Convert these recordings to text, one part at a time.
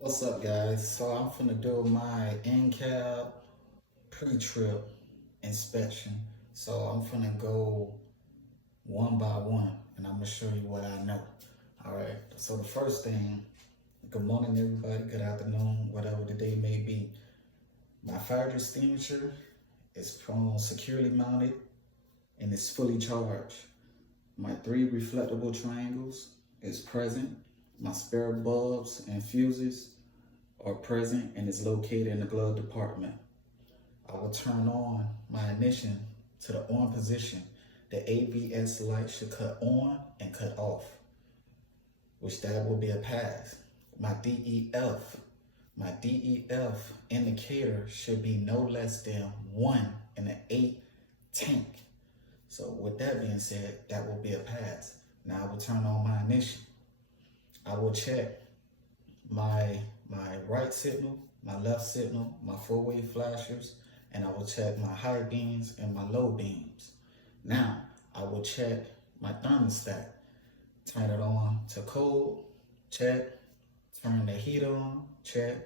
What's up, guys? So I'm finna do my in-cab pre-trip inspection. So I'm finna go one by one, and I'm gonna show you what I know. All right. So the first thing, good morning, everybody. Good afternoon, whatever the day may be. My fire extinguisher is securely mounted and it's fully charged. My 3 reflectable triangles is present. My spare bulbs and fuses are present and is located in the glove department. I will turn on my ignition to the on position. The ABS light should cut on and cut off, which that will be a pass. My DEF indicator should be no less than 1 in an 8 tank. So with that being said, that will be a pass. Now I will turn on my ignition. I will check my right signal, my left signal, my 4-way flashers, and I will check my high beams and my low beams. Now, I will check my thermostat. Turn it on to cold, check. Turn the heater on, check.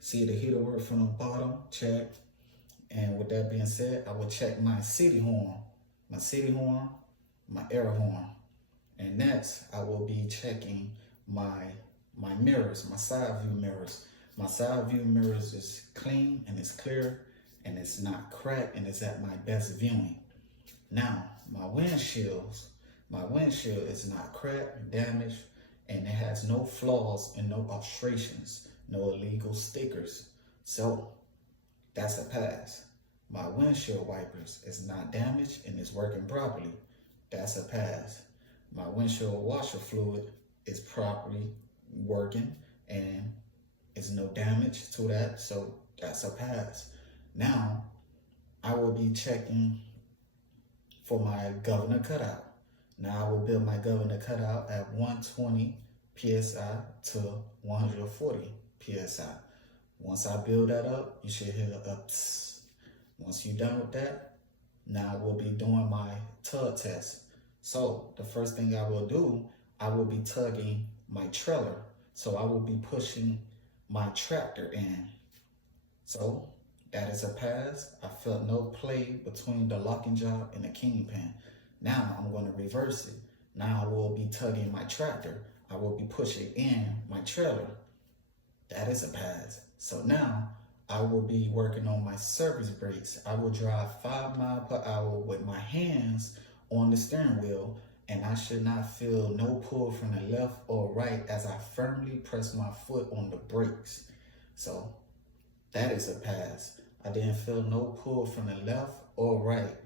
See the heater work from the bottom, check. And with that being said, I will check my city horn, my air horn. And next, I will be checking my mirrors, my side view mirrors. My side view mirrors is clean and it's clear and it's not cracked and it's at my best viewing. Now, my windshield is not cracked, damaged, and it has no flaws and no obstructions, no illegal stickers. So that's a pass. My windshield wipers is not damaged and is working properly. That's a pass. My windshield washer fluid is properly working and is no damage to that, so that's a pass. Now, I will be checking for my governor cutout. Now I will build my governor cutout at 120 PSI to 140 PSI. Once I build that up, you should hear a psst. Once you're done with that, now I will be doing my tug test. So the first thing I will do, I will be tugging my trailer. So I will be pushing my tractor in. So that is a pass. I felt no play between the locking job and the kingpin. Now I'm going to reverse it. Now I will be tugging my tractor. I will be pushing in my trailer. That is a pass. So now I will be working on my service brakes. I will drive 5 miles per hour with my hands on the steering wheel, and I should not feel no pull from the left or right as I firmly press my foot on the brakes. So that is a pass. I didn't feel no pull from the left or right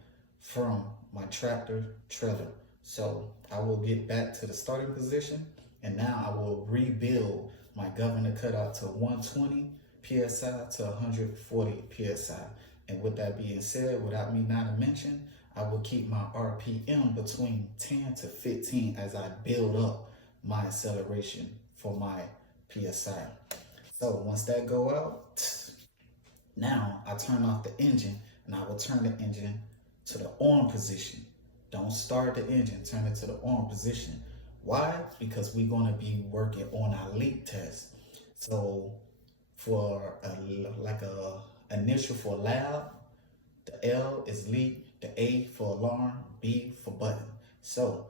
from my tractor trailer. So I will get back to the starting position, and now I will rebuild my governor cutout to 120 PSI to 140 PSI. And with that being said, without me not mention, I will keep my RPM between 10 to 15 as I build up my acceleration for my PSI. So once that go out, now I turn off the engine and I will turn the engine to the on position. Don't start the engine, turn it to the on position. Why? Because we're gonna be working on our leak test. So for a initial for lab, the L is leak, the A for alarm, B for button. So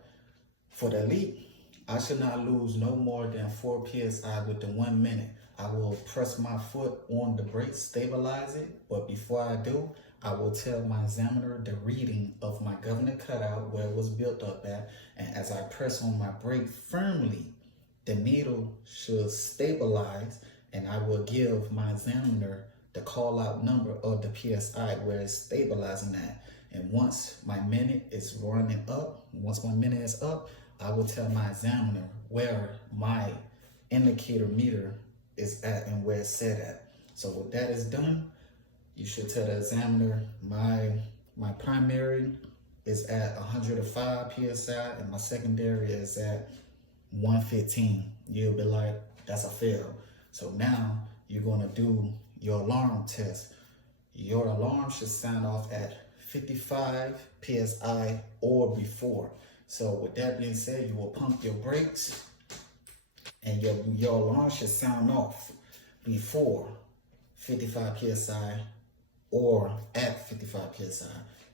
for the leak, I should not lose no more than 4 PSI within 1 minute. I will press my foot on the brake, stabilize it, but before I do, I will tell my examiner the reading of my governor cutout where it was built up at, and as I press on my brake firmly, the needle should stabilize, and I will give my examiner the call out number of the PSI where it's stabilizing at. And once my minute is running up, I will tell my examiner where my indicator meter is at and where it's set at. So when that is done, you should tell the examiner my primary is at 105 PSI and my secondary is at 115. You'll be like, that's a fail. So now you're gonna do your alarm test. Your alarm should sound off at 55 PSI or before. So with that being said, you will pump your brakes and your alarm should sound off before 55 psi or at 55 psi.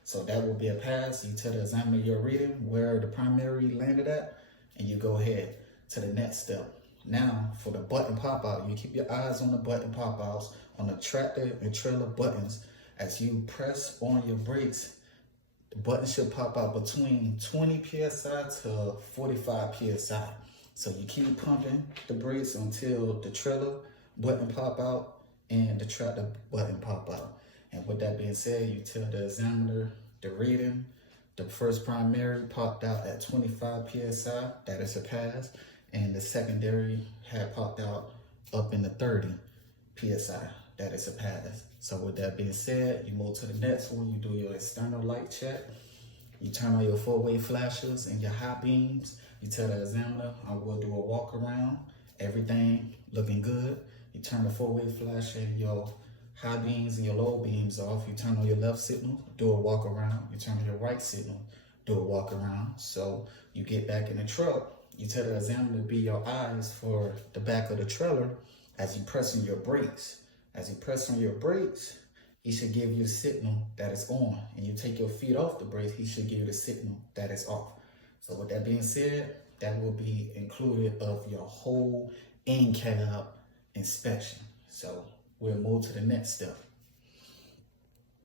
So that will be a pass. You tell the examiner your reading, where the primary landed at, and you go ahead to the next step. Now, for the button pop-out, you keep your eyes on the button pop-outs, on the tractor and trailer buttons. As you press on your brakes, the button should pop out between 20 psi to 45 psi. So you keep pumping the brakes until the trailer button pop out and the tractor button pop out. And with that being said, you tell the examiner the reading. The first primary popped out at 25 psi, that is a pass, and the secondary had popped out up in the 30 psi, that is a pass. So with that being said, you move to the next one. You do your external light check. You turn on your four-way flashers and your high beams. You tell the examiner, I will do a walk around. Everything looking good. You turn the four-way flasher and your high beams and your low beams off. You turn on your left signal, do a walk around. You turn on your right signal, do a walk around. So you get back in the truck. You tell the examiner to be your eyes for the back of the trailer as you press on your brakes. As you press on your brakes, he should give you a signal that is on. And you take your feet off the brakes, he should give you the signal that is off. So with that being said, that will be included of your whole in-cab inspection. So we'll move to the next step.